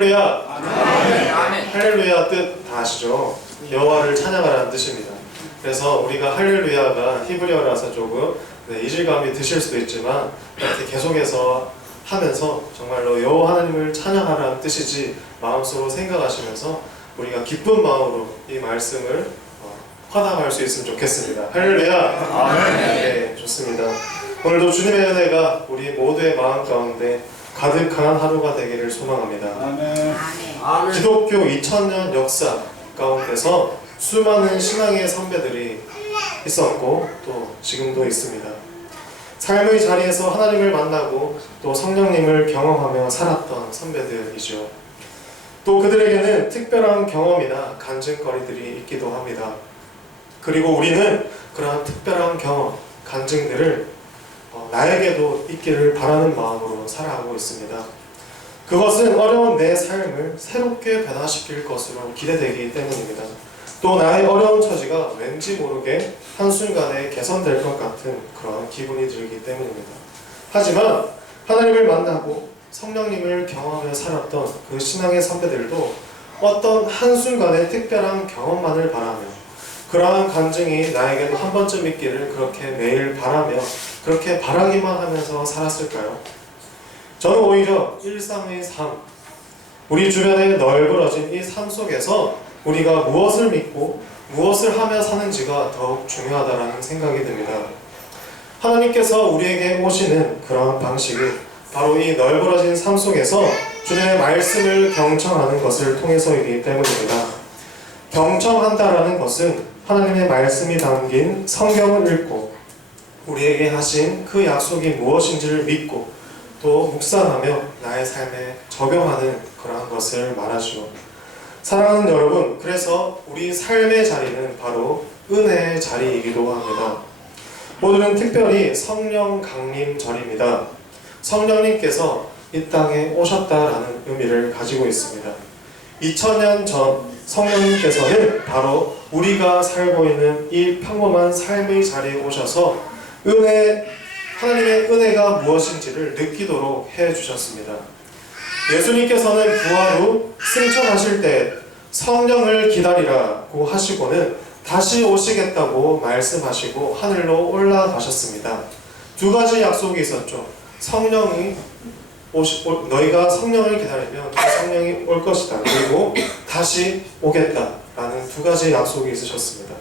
할렐루야. 할렐루야 뜻 다 아시죠? 여호와를 찬양하라는 뜻입니다. 그래서 우리가 할렐루야가 히브리어라서 조금 네, 이질감이 드실 수도 있지만 이렇게 계속해서 하면서 정말로 여호와 하나님을 찬양하라는 뜻이지 마음속으로 생각하시면서 우리가 기쁜 마음으로 이 말씀을 어, 화답할 수 있으면 좋겠습니다. 할렐루야. 아멘. 네, 좋습니다. 오늘도 주님의 은혜가 우리 모두의 마음 가운데 가득한 하루가 되기를 소망합니다. 아멘. 아멘. 기독교 2000년 역사 가운데서 수많은 신앙의 선배들이 있었고 또 지금도 있습니다. 삶의 자리에서 하나님을 만나고 또 성령님을 경험하며 살았던 선배들이죠. 또 그들에게는 특별한 경험이나 간증거리들이 있기도 합니다. 그리고 우리는 그러한 특별한 경험, 간증들을 어, 나에게도 있기를 바라는 마음으로 살아가고 있습니다. 그것은 어려운 내 삶을 새롭게 변화시킬 것으로 기대되기 때문입니다. 또 나의 어려운 처지가 왠지 모르게 한순간에 개선될 것 같은 그런 기분이 들기 때문입니다. 하지만 하나님을 만나고 성령님을 경험하며 살았던 그 신앙의 선배들도 어떤 한순간의 특별한 경험만을 바라며 그러한 간증이 나에게도 한 번쯤 있기를 그렇게 매일 바라며 그렇게 바라기만 하면서 살았을까요? 저는 오히려 일상의 삶, 우리 주변에 널브러진 이 삶 속에서 우리가 무엇을 믿고 무엇을 하며 사는지가 더욱 중요하다라는 생각이 듭니다. 하나님께서 우리에게 오시는 그러한 방식이 바로 이 널브러진 삶 속에서 주님의 말씀을 경청하는 것을 통해서이기 때문입니다. 경청한다라는 것은 하나님의 말씀이 담긴 성경을 읽고 우리에게 하신 그 약속이 무엇인지를 믿고 또 묵상하며 나의 삶에 적용하는 그러한 것을 말하죠. 사랑하는 여러분, 그래서 우리 삶의 자리는 바로 은혜의 자리이기도 합니다. 오늘은 특별히 성령 강림절입니다. 성령님께서 이 땅에 오셨다라는 의미를 가지고 있습니다. 2000년 전 성령님께서는 바로 우리가 살고 있는 이 평범한 삶의 자리에 오셔서 은혜 하나님의 은혜가 무엇인지를 느끼도록 해 주셨습니다. 예수님께서는 부활 후 승천하실 때 성령을 기다리라고 하시고는 다시 오시겠다고 말씀하시고 하늘로 올라가셨습니다. 두 가지 약속이 있었죠. 성령이 오시, 오, 너희가 성령을 기다리면 그 성령이 올 것이다. 그리고 다시 오겠다라는 두 가지 약속이 있으셨습니다.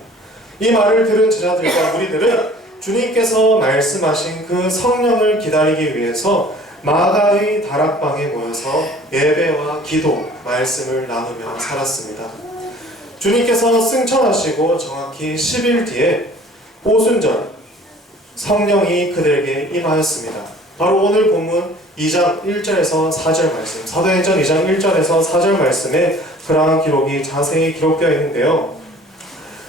이 말을 들은 제자들과 우리들은 주님께서 말씀하신 그 성령을 기다리기 위해서 마가의 다락방에 모여서 예배와 기도, 말씀을 나누며 살았습니다. 주님께서 승천하시고 정확히 10일 뒤에 오순절 성령이 그들에게 임하였습니다. 바로 오늘 본문 2장 1절에서 4절 말씀, 사도행전 2장 1절에서 4절 말씀에 그러한 기록이 자세히 기록되어 있는데요.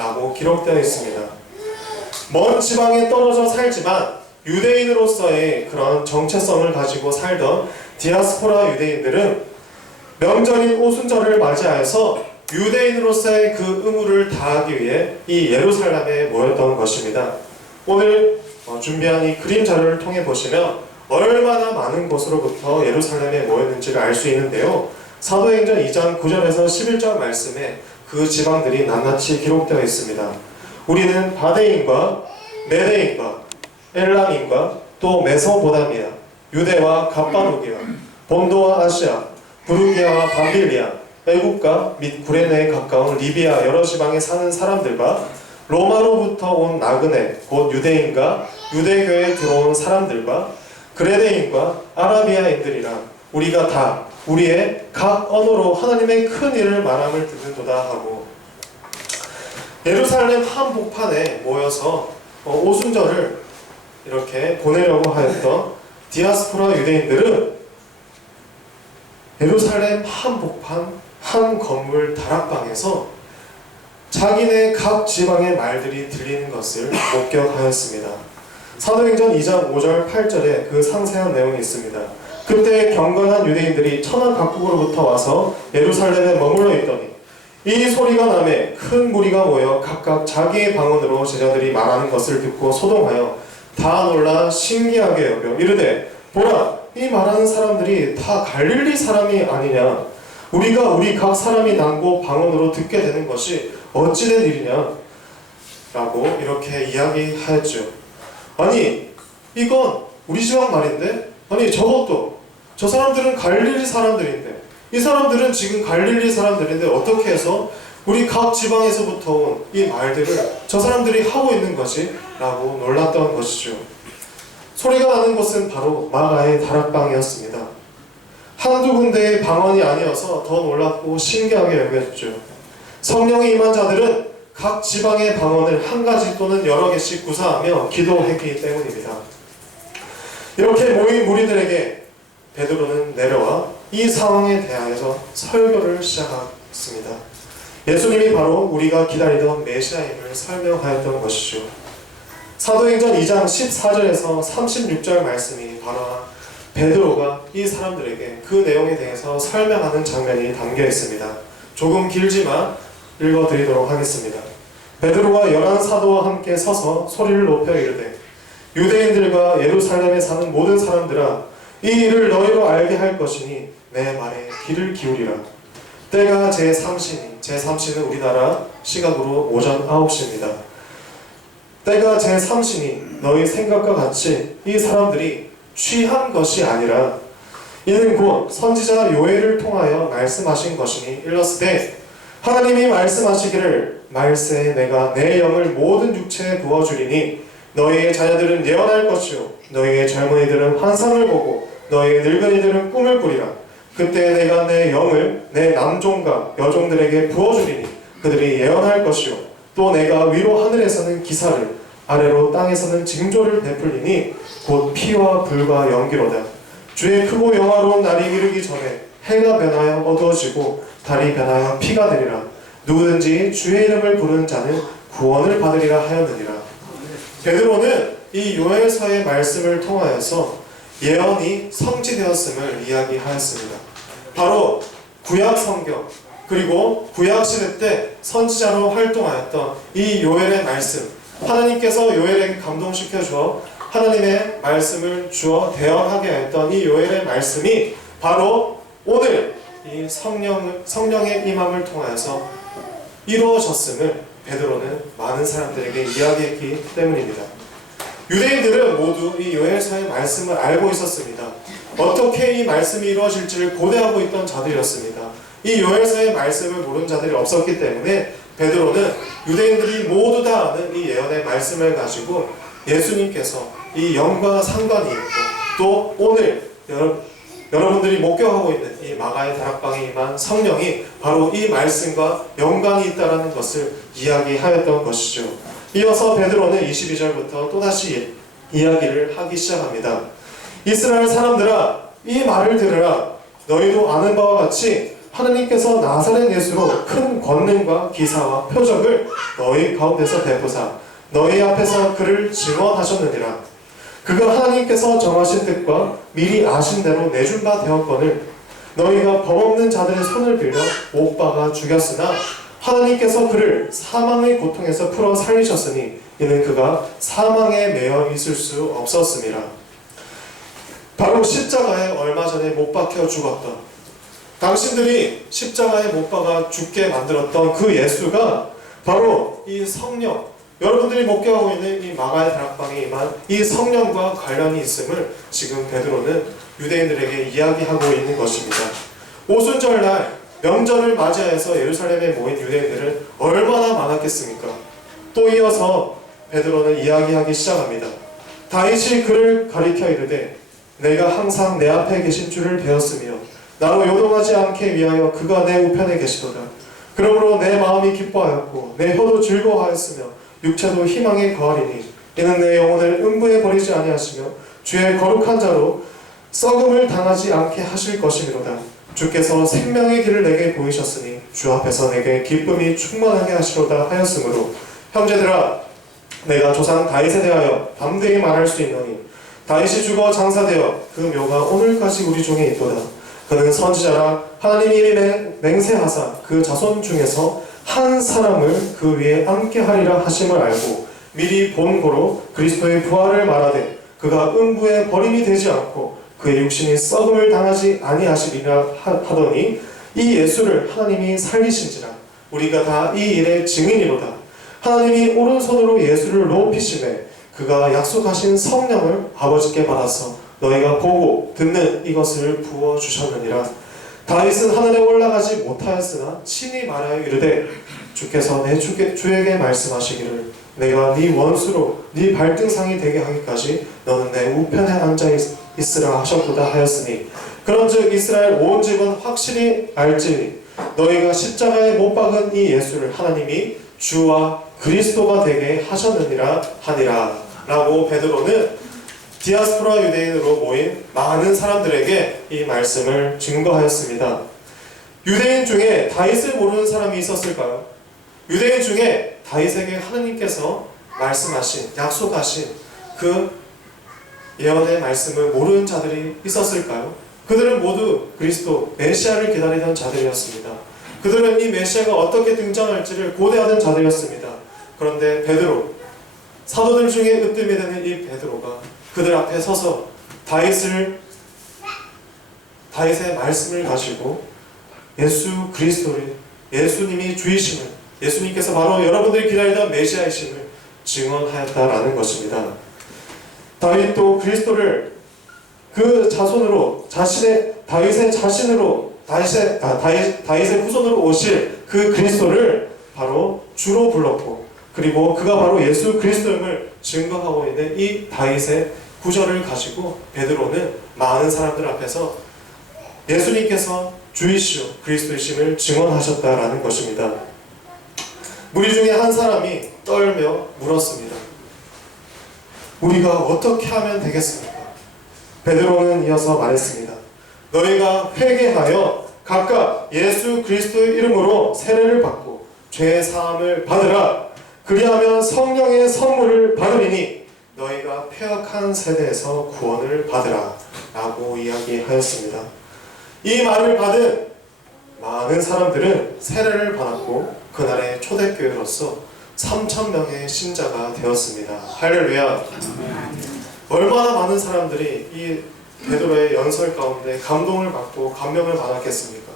라고 기록되어 있습니다. 먼 지방에 떨어져 살지만 유대인으로서의 그런 정체성을 가지고 살던 디아스포라 유대인들은 명절인 오순절을 맞이하여서 유대인으로서의 그 의무를 다하기 위해 이 예루살렘에 모였던 것입니다. 오늘 어, 준비한 이 그림 자료를 통해 보시면 얼마나 많은 곳으로부터 예루살렘에 모였는지를 알 수 있는데요. 사도행전 2장 9절에서 11절 말씀에 그 지방들이 낱낱이 기록되어 있습니다. 우리는 바데인과 메데인과 엘람인과 또 메소보다미아, 유대와 갑바도기아, 본도와 아시아, 부르기아와 밤빌리아, 애국과 및 구레네에 가까운 리비아 여러 지방에 사는 사람들과 로마로부터 온 나그네 곧 유대인과 유대교에 들어온 사람들과 그레데인과 아라비아인들이라 우리가 다 우리의 각 언어로 하나님의 큰 일을 말함을 듣는도다 하고 예루살렘 한복판에 모여서 어, 오순절을 이렇게 보내려고 하였던 디아스포라 유대인들은 예루살렘 한복판 한 건물 다락방에서 자기네 각 지방의 말들이 들리는 것을 목격하였습니다. 사도행전 2장 5절 8절에 그 상세한 내용이 있습니다. 그때 경건한 유대인들이 천하 각국으로부터 와서 예루살렘에 머물러 있더니 이 소리가 남에 큰 무리가 모여 각각 자기의 방언으로 제자들이 말하는 것을 듣고 소동하여 다 놀라 신기하게 여겨 이르되 보라 이 말하는 사람들이 다 갈릴리 사람이 아니냐? 우리가 우리 각 사람이 난고 방언으로 듣게 되는 것이 어찌된 일이냐? 라고 이렇게 이야기하였죠 아니 이건 우리 지방 말인데? 아니 저것도 저 사람들은 갈릴리 사람들인데 이 사람들은 지금 갈릴리 사람들인데 어떻게 해서 우리 각 지방에서부터 온 이 말들을 저 사람들이 하고 있는 것이 라고 놀랐던 것이죠. 소리가 나는 곳은 바로 마가의 다락방이었습니다. 한두 군데의 방언이 아니어서 더 놀랍고 신기하게 여겨졌죠. 성령이 임한 자들은 각 지방의 방언을 한 가지 또는 여러 개씩 구사하며 기도했기 때문입니다. 이렇게 모인 무리들에게 베드로는 내려와 이 상황에 대하여서 설교를 시작했습니다. 예수님이 바로 우리가 기다리던 메시아임을 설명하였던 것이죠. 사도행전 2장 14절에서 36절 말씀이 바로 베드로가 이 사람들에게 그 내용에 대해서 설명하는 장면이 담겨 있습니다. 조금 길지만 읽어드리도록 하겠습니다. 베드로가 열한 사도와 함께 서서 소리를 높여 이르되 유대인들과 예루살렘에 사는 모든 사람들아 이 일을 너희로 알게 할 것이니 내 말에 귀를 기울이라. 때가 제3시니 제3시는 우리나라 시각으로 오전 9시입니다. 때가 제3시니 너희 생각과 같이 이 사람들이 취한 것이 아니라 이는 곧 선지자 요엘을 통하여 말씀하신 것이니 일렀으되 하나님이 말씀하시기를 말세에 내가 내 영을 모든 육체에 부어주리니 너희의 자녀들은 예언할 것이요 너희의 젊은이들은 환상을 보고 너희의 늙은이들은 꿈을 꾸리라. 그때 내가 내 영을 내 남종과 여종들에게 부어주리니 그들이 예언할 것이요. 또 내가 위로 하늘에서는 기사를 아래로 땅에서는 징조를 베풀리니 곧 피와 불과 연기로다. 주의 크고 영화로운 날이 이르기 전에 해가 변하여 어두워지고 달이 변하여 피가 되리라. 누구든지 주의 이름을 부르는 자는 구원을 받으리라 하였느니라. 베드로는 이 요엘서의 말씀을 통하여서 예언이 성취되었음을 이야기하였습니다. 바로 구약 성경 그리고 구약 시대 때 선지자로 활동하였던 이 요엘의 말씀 하나님께서 요엘에게 감동시켜 주어 하나님의 말씀을 주어 대언하게 했던 이 요엘의 말씀이 바로 오늘 이 성령 성령의 임함을 통하여서 이루어졌음을 베드로는 많은 사람들에게 이야기했기 때문입니다. 유대인들은 모두 이 요엘서의 말씀을 알고 있었습니다. 어떻게 이 말씀이 이루어질지를 고대하고 있던 자들이었습니다. 이 요엘서의 말씀을 모르는 자들이 없었기 때문에 베드로는 유대인들이 모두 다 아는 이 예언의 말씀을 가지고 예수님께서 이 영과 상관이 있고 또 오늘 여러, 여러분들이 목격하고 있는 이 마가의 다락방에 임한 성령이 바로 이 말씀과 연관이 있다는 것을 이야기하였던 것이죠. 이어서 베드로는 22절부터 또다시 이야기를 하기 시작합니다. 이스라엘 사람들아 이 말을 들으라 너희도 아는 바와 같이 하나님께서 나사렛 예수로 큰 권능과 기사와 표적을 너희 가운데서 베푸사 너희 앞에서 그를 증언하셨느니라 그가 하나님께서 정하신 뜻과 미리 아신 대로 내준 바 되었거늘 너희가 법없는 자들의 손을 빌려 못 박아 죽였으나 하나님께서 그를 사망의 고통에서 풀어 살리셨으니 이는 그가 사망에 매여 있을 수 없었음이라 바로 십자가에 얼마 전에 못 박혀 죽었던 당신들이 십자가에 못 박아 죽게 만들었던 그 예수가 바로 이 성령 여러분들이 목격하고 있는 이 마가의 다락방에 임한 이 성령과 관련이 있음을 지금 베드로는 유대인들에게 이야기하고 있는 것입니다. 오순절날 명절을 맞이해서 예루살렘에 모인 유대인들은 얼마나 많았겠습니까? 또 이어서 베드로는 이야기하기 시작합니다. 다윗이 그를 가리켜 이르되 내가 항상 내 앞에 계신 줄을 배웠으며 나로 요동하지 않게 위하여 그가 내 우편에 계시도다. 그러므로 내 마음이 기뻐하였고 내 혀도 즐거워하였으며 육체도 희망에 거하리니 이는 내 영혼을 음부에 버리지 아니하시며 주의 거룩한 자로 썩음을 당하지 않게 하실 것이미로다. 주께서 생명의 길을 내게 보이셨으니 주 앞에서 내게 기쁨이 충만하게 하시로다 하였으므로 형제들아 내가 조상 다윗에 대하여 담대히 말할 수 있노니 다윗이 죽어 장사되어 그 묘가 오늘까지 우리 중에 있도다. 그는 선지자라 하나님이 이미 맹- 맹세하사 그 자손 중에서 한 사람을 그 위에 함께 하리라 하심을 알고 미리 본 고로 그리스도의 부활을 말하되 그가 음부에 버림이 되지 않고 그의 육신이 썩음을 당하지 아니하시리라 하- 하더니 이 예수를 하나님이 살리신지라. 우리가 다 이 일의 증인이로다. 하나님이 오른손으로 예수를 높이심에 그가 약속하신 성령을 아버지께 받아서 너희가 보고 듣는 이것을 부어 주셨느니라. 다윗은 하늘에 올라가지 못하였으나 친히 말하여 이르되 주께서 내 주께, 주에게 말씀하시기를 내가 네 원수로 네 발등상이 되게 하기까지 너는 내 우편에 앉아 있, 있으라 하셨도다 하였으니 그런즉 이스라엘 온 집은 확실히 알지니 너희가 십자가에 못 박은 이 예수를 하나님이 주와 그리스도가 되게 하셨느니라 하니라 라고 베드로는 디아스포라 유대인으로 모인 많은 사람들에게 이 말씀을 증거하였습니다. 유대인 중에 다윗을 모르는 사람이 있었을까요? 유대인 중에 다윗에게 하나님께서 말씀하신 약속하신 그 예언의 말씀을 모르는 자들이 있었을까요? 그들은 모두 그리스도 메시아를 기다리던 자들이었습니다. 그들은 이 메시아가 어떻게 등장할지를 고대하던 자들이었습니다. 그런데 베드로 사도들 중에 으뜸이 되는 이 베드로가 그들 앞에 서서 다윗을 다윗의 말씀을 가지고 예수 그리스도를 예수님이 주이심을 예수님께서 바로 여러분들이 기다리던 메시아이심을 증언하였다라는 것입니다. 다윗 도 그리스도를 그 자손으로 자신의 다윗의 자신으로 다윗의 아, 다윗, 다윗의 후손으로 오실 그 그리스도를 바로 주로 불렀고 그리고 그가 바로 예수 그리스도임을 증거하고 있는 이 다윗의 구절을 가지고 베드로는 많은 사람들 앞에서 예수님께서 주이시오 그리스도이심을 증언하셨다라는 것입니다. 무리 중에 한 사람이 떨며 물었습니다. 우리가 어떻게 하면 되겠습니까? 베드로는 이어서 말했습니다. 너희가 회개하여 각각 예수 그리스도의 이름으로 세례를 받고 죄 사함을 받으라. 그리하면 성령의 선물을 받으리니 너희가 폐역한 세대에서 구원을 받으라. 라고 이야기하였습니다. 이 말을 받은 많은 사람들은 세례를 받았고 그날의 초대교회로서 3천 명의 신자가 되었습니다. 할렐루야. 얼마나 많은 사람들이 이 베드로의 연설 가운데 감동을 받고 감명을 받았겠습니까?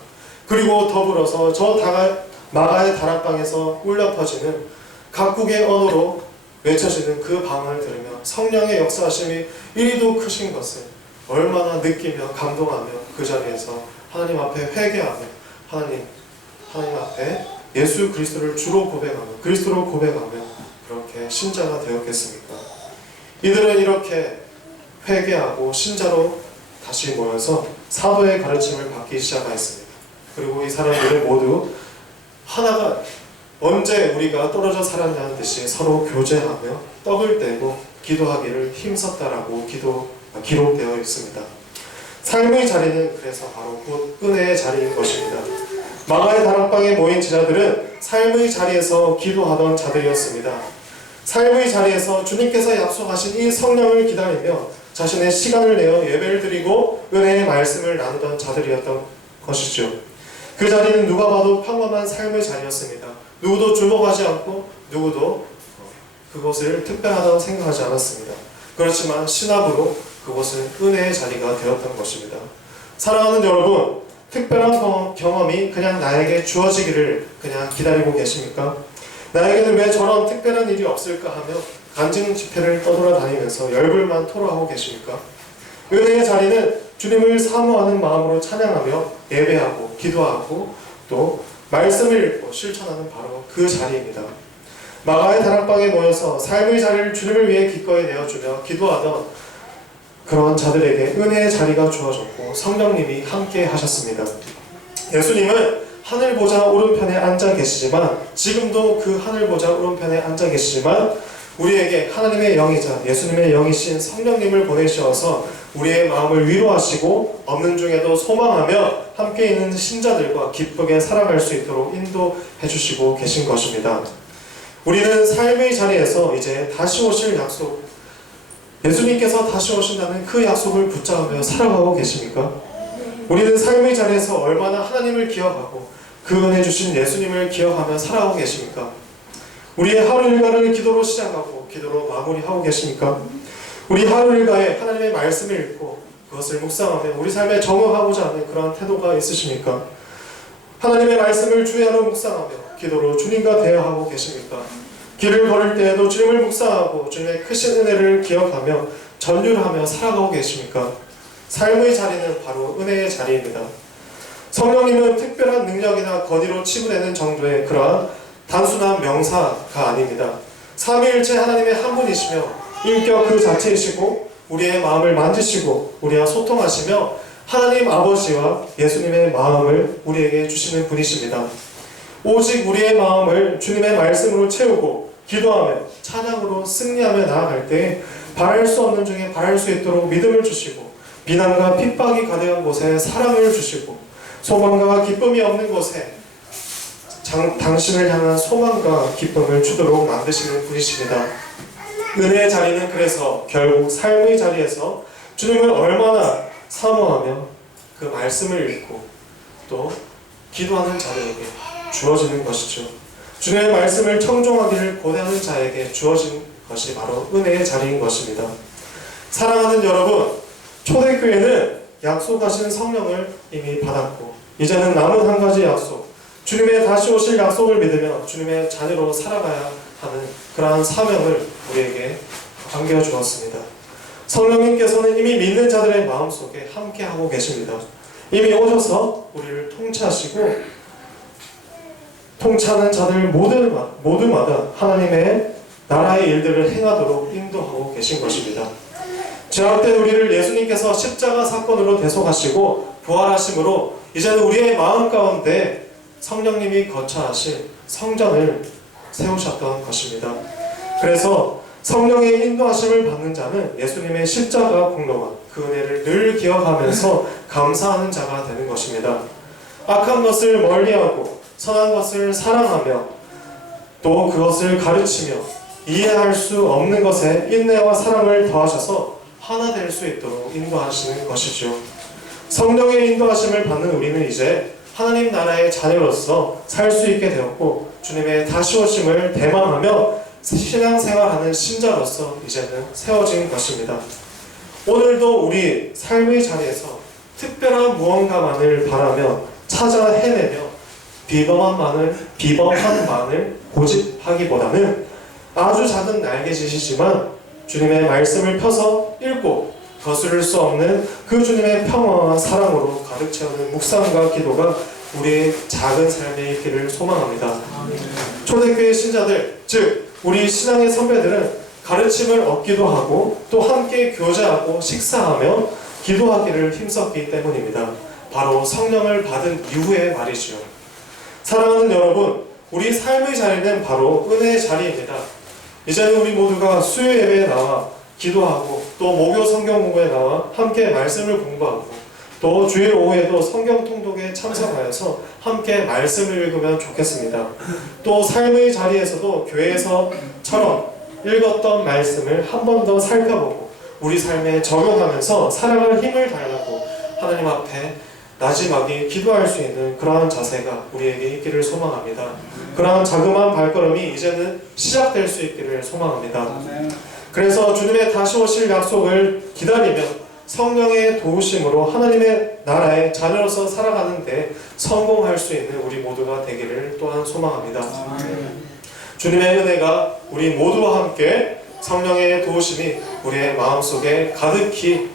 그리고 더불어서 저 다가, 마가의 다락방에서 울려 퍼지는 각국의 언어로 외쳐지는 그 방언을 들으며 성령의 역사하심이 이리도 크신 것을 얼마나 느끼며 감동하며 그 자리에서 하나님 앞에 회개하며 하나님 하나님 앞에 예수 그리스도를 주로 고백하며 그리스도로 고백하며 그렇게 신자가 되었겠습니까? 이들은 이렇게 회개하고 신자로 다시 모여서 사도의 가르침을 받기 시작하였습니다. 그리고 이 사람들은 모두 하나가 언제 우리가 떨어져 살았냐는 듯이 서로 교제하며 떡을 떼고 기도하기를 힘썼다라고 기도 기록되어 있습니다. 삶의 자리는 그래서 바로 곧 은혜의 자리인 것입니다. 마가의 다락방에 모인 제자들은 삶의 자리에서 기도하던 자들이었습니다. 삶의 자리에서 주님께서 약속하신 이 성령을 기다리며 자신의 시간을 내어 예배를 드리고 은혜의 말씀을 나누던 자들이었던 것이죠. 그 자리는 누가 봐도 평범한 삶의 자리였습니다. 누구도 주목하지 않고 누구도 그것을 특별하다고 생각하지 않았습니다. 그렇지만 신학으로 그것은 은혜의 자리가 되었던 것입니다. 사랑하는 여러분, 특별한 경험- 경험이 그냥 나에게 주어지기를 그냥 기다리고 계십니까? 나에게는 왜 저런 특별한 일이 없을까 하며 간증 집회를 떠돌아다니면서 열불만 토로하고 계십니까? 은혜의 자리는 주님을 사모하는 마음으로 찬양하며 예배하고 기도하고 또 말씀을 읽고 실천하는 바로 그 자리입니다. 마가의 다락방에 모여서 삶의 자리를 주님을 위해 기꺼이 내어주며 기도하던 그런 자들에게 은혜의 자리가 주어졌고 성령님이 함께 하셨습니다. 예수님은 하늘 보좌 오른편에 앉아 계시지만 지금도 그 하늘 보좌 오른편에 앉아 계시지만 우리에게 하나님의 영이자 예수님의 영이신 성령님을 보내셔서 우리의 마음을 위로하시고 없는 중에도 소망하며 함께 있는 신자들과 기쁘게 살아갈 수 있도록 인도해 주시고 계신 것입니다. 우리는 삶의 자리에서 이제 다시 오실 약속, 예수님께서 다시 오신다는 그 약속을 붙잡으며 살아가고 계십니까? 우리는 삶의 자리에서 얼마나 하나님을 기억하고 그 은혜 주신 예수님을 기억하며 살아가고 계십니까? 우리의 하루 일과를 기도로 시작하고 기도로 마무리하고 계십니까? 우리 하루 일과에 하나님의 말씀을 읽고 그것을 묵상하며 우리 삶에 적응하고자 하는 그러한 태도가 있으십니까? 하나님의 말씀을 주야로 묵상하며 기도로 주님과 대화하고 계십니까? 길을 걸을 때에도 주님을 묵상하고 주님의 크신 은혜를 기억하며 전율하며 살아가고 계십니까? 삶의 자리는 바로 은혜의 자리입니다. 성령님은 특별한 능력이나 권위로 치부되는 정도의 그러한 단순한 명사가 아닙니다. 삼위일체 하나님의 한 분이시며 인격 그 자체이시고 우리의 마음을 만지시고 우리와 소통하시며 하나님 아버지와 예수님의 마음을 우리에게 주시는 분이십니다. 오직 우리의 마음을 주님의 말씀으로 채우고 기도하며 찬양으로 승리하며 나아갈 때 바랄 수 없는 중에 바랄 수 있도록 믿음을 주시고 비난과 핍박이 가득한 곳에 사랑을 주시고 소망과 기쁨이 없는 곳에 장- 당신을 향한 소망과 기쁨을 주도록 만드시는 분이십니다. 은혜의 자리는 그래서 결국 삶의 자리에서 주님을 얼마나 사모하며 그 말씀을 읽고 또 기도하는 자들에게 주어지는 것이죠. 주님의 말씀을 청종하기를 고대하는 자에게 주어진 것이 바로 은혜의 자리인 것입니다. 사랑하는 여러분, 초대교회는 약속하신 성령을 이미 받았고 이제는 남은 한 가지 약속, 주님의 다시 오실 약속을 믿으며 주님의 자녀로 살아가야 하는 그러한 사명을 우리에게 안겨 주었습니다. 성령님께서는 이미 믿는 자들의 마음속에 함께하고 계십니다. 이미 오셔서 우리를 통치하시고 통치하는 자들 모두마, 모두마다 하나님의 나라의 일들을 행하도록 인도하고 계신 것입니다. 죄악 된 우리를 예수님께서 십자가 사건으로 대속하시고 부활하심으로 이제는 우리의 마음 가운데 성령님이 거처하신 성전을 세우셨던 것입니다. 그래서 성령의 인도하심을 받는 자는 예수님의 십자가 공로와 그 은혜를 늘 기억하면서 감사하는 자가 되는 것입니다. 악한 것을 멀리하고 선한 것을 사랑하며 또 그것을 가르치며 이해할 수 없는 것에 인내와 사랑을 더하셔서 하나 될 수 있도록 인도하시는 것이죠. 성령의 인도하심을 받는 우리는 이제 하나님 나라의 자녀로서 살 수 있게 되었고 주님의 다시 오심을 대망하며 신앙생활하는 신자로서 이제는 세워진 것입니다. 오늘도 우리 삶의 자리에서 특별한 무언가만을 바라며 찾아 헤매며 비범한만을 비범한만을 고집하기보다는 아주 작은 날개짓이지만 주님의 말씀을 펴서 읽고 거스를 수 없는 그 주님의 평화와 사랑으로 가득 채우는 묵상과 기도가 우리의 작은 삶에 있기를 소망합니다. 초대교회 신자들, 즉 우리 신앙의 선배들은 가르침을 얻기도 하고 또 함께 교제하고 식사하며 기도하기를 힘썼기 때문입니다. 바로 성령을 받은 이후의 말이지요. 사랑하는 여러분, 우리 삶의 자리는 바로 은혜의 자리입니다. 이제는 우리 모두가 수요 예배에 나와 기도하고 또 목요 성경 공부에 나와 함께 말씀을 공부하고 또 주일 오후에도 성경 통독에 참석하여서 함께 말씀을 읽으면 좋겠습니다. 또 삶의 자리에서도 교회에서처럼 읽었던 말씀을 한 번 더 살펴보고 우리 삶에 적용하면서 살아갈 힘을 달라고 하나님 앞에 나지막이 기도할 수 있는 그러한 자세가 우리에게 있기를 소망합니다. 그러한 자그마한 발걸음이 이제는 시작될 수 있기를 소망합니다. 그래서 주님의 다시 오실 약속을 기다리며 성령의 도우심으로 하나님의 나라의 자녀로서 살아가는데 성공할 수 있는 우리 모두가 되기를 또한 소망합니다. 주님의 은혜가 우리 모두와 함께 성령의 도우심이 우리의 마음속에 가득히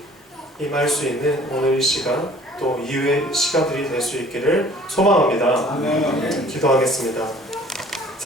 임할 수 있는 오늘 이 시간 또 이후의 시간들이 될 수 있기를 소망합니다. 기도하겠습니다.